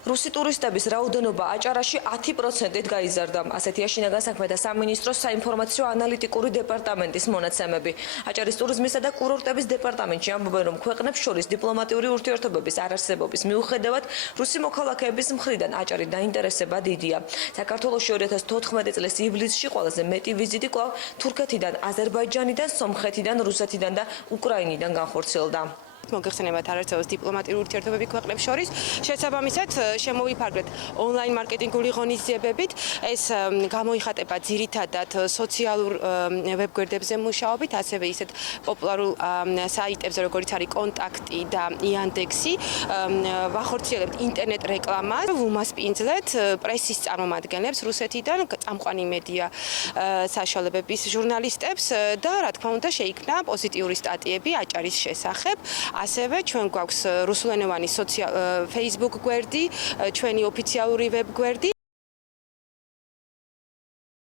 რუსი ტურისტების რაოდენობა აჭარაში 10%-ით გაიზარდა. ასეთია შინაგან საქმეთა სამინისტროს საინფორმაციო ანალიტიკური დეპარტამენტის მონაცემები. აჭარის ტურიზმისა და კურორტების დეპარტამენტში ამბობენ, რომ ქვეყნებს შორის დიპლომატიური ურთიერთობების არარსებობის მიუხედავად, რუსი მოქალაქეების მხრიდან აჭარი დაინტერესება დიდია. საქართველოში 2014 წლის ივლისში ყველაზე მეტი ვიზიტი კვლავ თურქეთიდან, აზერბაიჯანიდან, სომხეთიდან, რუსეთიდან და უკრაინიდან განხორციელდა. მოგეხსენებათ არაერთგვაროვანი დიპლომატიური ურთიერთობები ქვეყნებს შორის. შესაბამისად, შემოვიფარგლეთ ონლაინ მარკეტინგული ღონისძიებებით. ეს გამოიხატება ძირითადად სოციალურ ვებგვერდებზე მუშაობით, ასევე ისეთ პოპულარულ საიტებზე, როგორც არის კონტაქტი და იანდექსი. ვახორციელებთ ინტერნეტ რეკლამას, ვუმასპინძლეთ პრესის წარმომადგენლებს რუსეთიდან, წამყვანი მედია საშუალებების ჟურნალისტებს და რა თქმა უნდა შეიქმნა პოზიტიური სტატიები აჭარის შესახებ. ასევე ჩვენ გვაქვს რუსულენოვანი Facebook გვერდი, ჩვენი ოფიციალური ვებ გვერდი.